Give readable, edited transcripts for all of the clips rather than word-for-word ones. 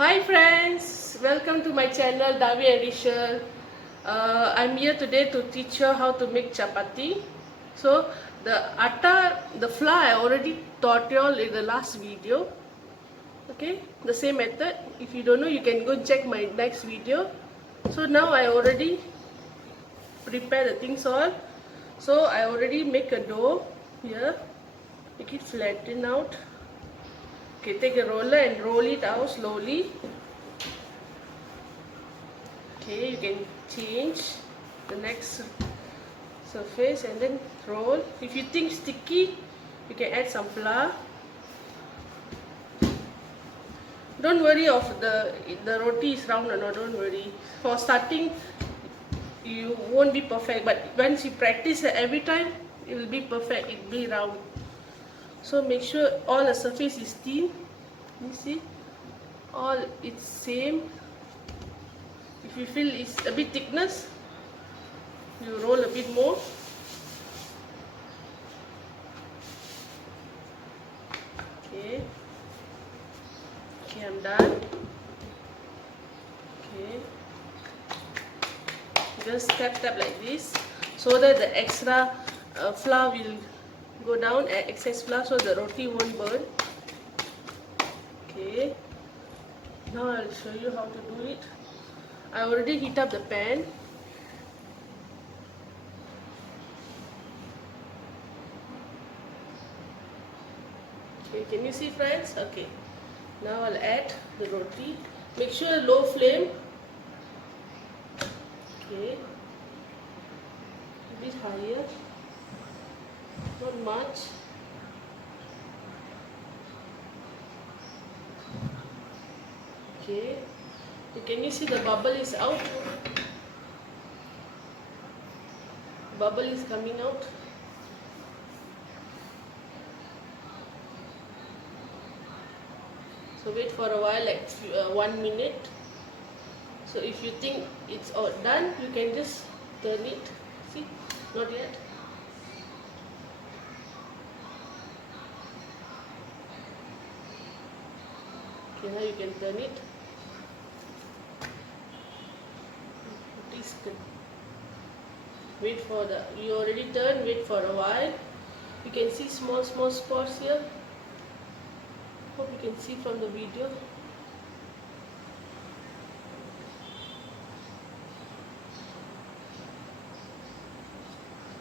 Hi friends, welcome to my channel Davi Addition. I'm here today to teach you how to make chapati. So the the flour I already taught you all in the last video. Okay, the same method. If you don't know, you can go check my next video. So now I already prepare the things all. So I already make a dough here. Make it flatten out. Okay, take a roller and roll it out slowly. Okay, you can change the next surface and then roll. If you think sticky, you can add some flour. Don't worry of the roti is round or not, don't worry. For starting, you won't be perfect, but once you practice it every time, it will be perfect, it will be round. So make sure all the surface is thin. You see, all it's same. If you feel it's a bit thickness, you roll a bit more. Okay. Okay, I'm done. Okay. Just tap like this, so that the extra flour will go down, excess flour, so the roti won't burn. Okay. Now I'll show you how to do it. I already heat up the pan. Okay, can you see friends? Okay. Now I'll add the roti. Make sure low flame. Okay. A bit higher. Not much. Okay. Can you see the bubble is out? Bubble is coming out. So wait for a while, like 1 minute. So if you think it's all done, you can just turn it. See, not yet. Okay, now you can turn it. Please wait for the. You already turned. Wait for a while. You can see small spots here. Hope you can see from the video.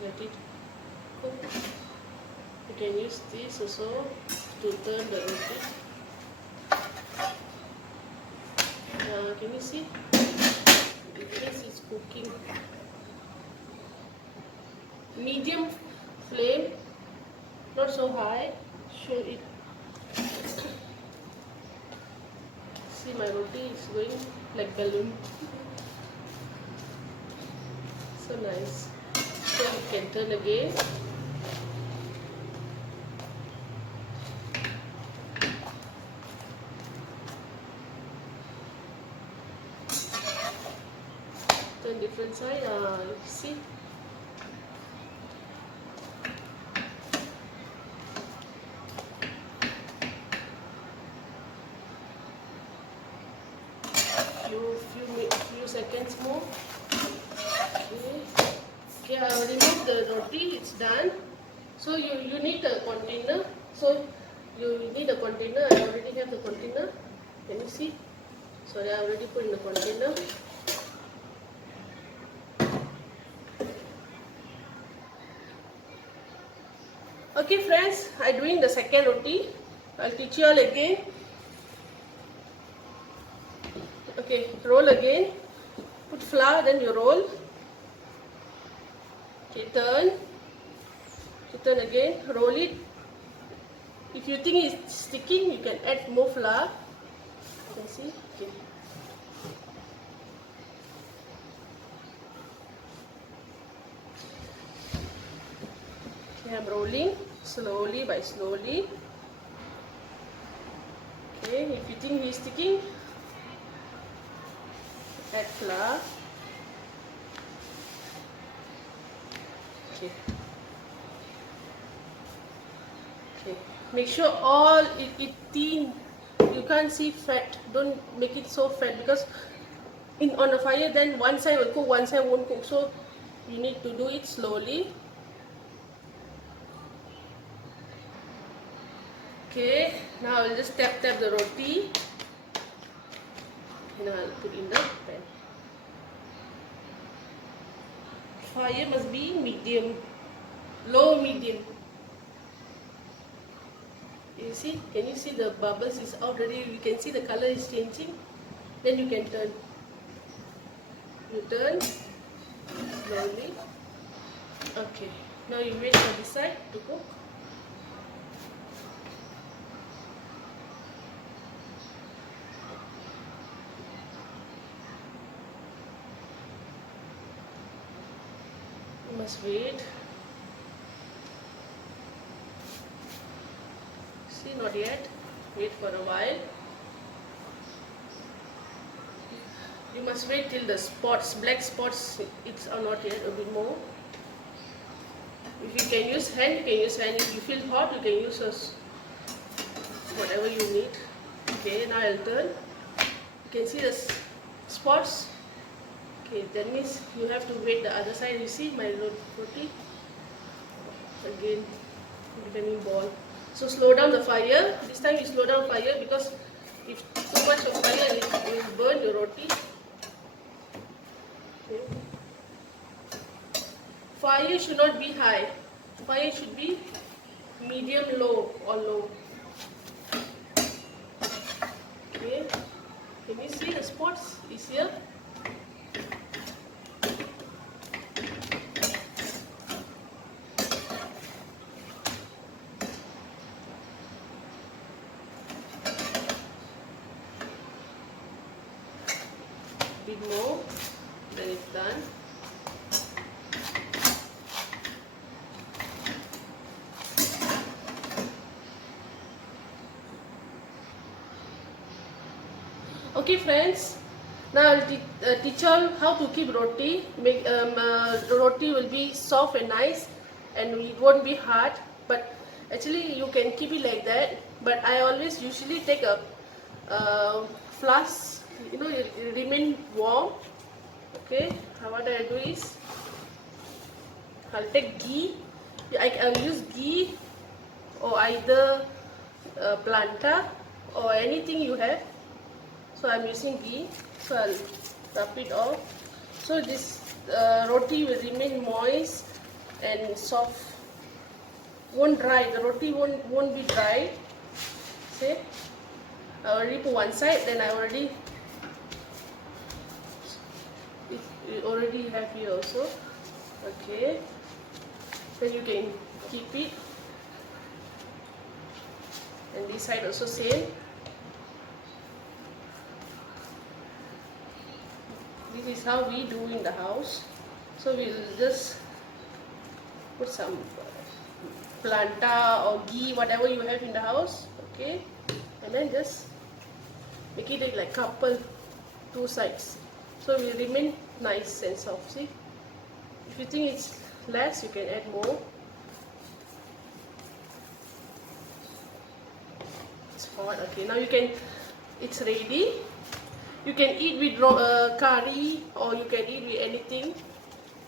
Let it cook. You can use this also to turn the roti. Can you see? This is cooking. Medium flame, not so high. Show it. See, my roti is going like balloon. So nice. So you can turn again. Turn different side. You see. Few seconds more. Okay, I removed the roti. It's done. So you need a container. So you need a container. I already have the container. Can you see? Sorry, I already put in the container. Okay friends, I'm doing the second roti. I'll teach you all again. Okay, roll again. Put flour, then you roll. Okay, turn. Turn again, roll it. If you think it's sticking, you can add more flour. You can see. Okay. Okay, I'm rolling slowly by slowly. Okay, if you think it's sticking, add flour. Okay. Okay. Make sure all it thin. you can't see fat. Don't make it so fat, because on the fire then one side will cook, one side won't cook. So you need to do it slowly. Okay, now I'll just tap the roti. Now I'll put in the pan. Fire must be medium, low medium. You see, can you see the bubbles is already, you can see the color is changing. Then you can turn. You turn slowly. Okay, now you wait for this side to cook. You must wait. See, not yet. Wait for a while. You must wait till the spots, black spots, it's not yet, a bit more. If you can use hand, you can use hand. If you feel hot, you can use whatever you need. Okay, now I'll turn. You can see the spots. Okay, that means you have to wait the other side. You see my roti? Again, becoming ball. So slow down the fire. This time you slow down fire, because if too much of fire, it will burn your roti. Okay. Fire should not be high. Fire should be medium low or low. Okay. Can you see the spots is here? Bit more, then it's done. Okay friends, now I'll teach you how to keep roti. Roti will be soft and nice, and it won't be hard. But actually you can keep it like that. But I always usually take a flask. It remain warm. Okay, what I do is I'll take ghee. I'll use ghee, or either planta or anything you have. So I'm using ghee. So I'll rub it off. So this roti will remain moist and soft. Won't dry. The roti won't be dry. See, I already put one side. Then I already have here also. Okay, then you can keep it, and this side also same. This is how we do in the house. So we'll just put some planta or ghee, whatever you have in the house. Okay, and then just make it like couple, two sides. So it will remain nice and soft. See, if you think it's less, you can add more. It's hot. Okay, now you can. It's ready. You can eat with curry, or you can eat with anything.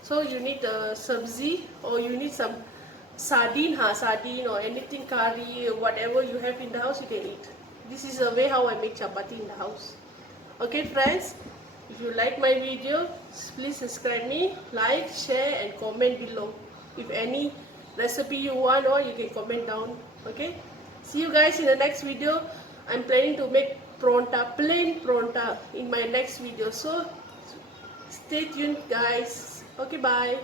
So you need a sabzi, or you need some sardine or anything, curry, whatever you have in the house, you can eat. This is the way how I make chapati in the house. Okay friends, if you like my video, please subscribe me, like, share and comment below. If any recipe you want, or you can comment down. Okay, see you guys in the next video. I'm planning to make pronta, plain pronta in my next video. So stay tuned guys. Okay, bye.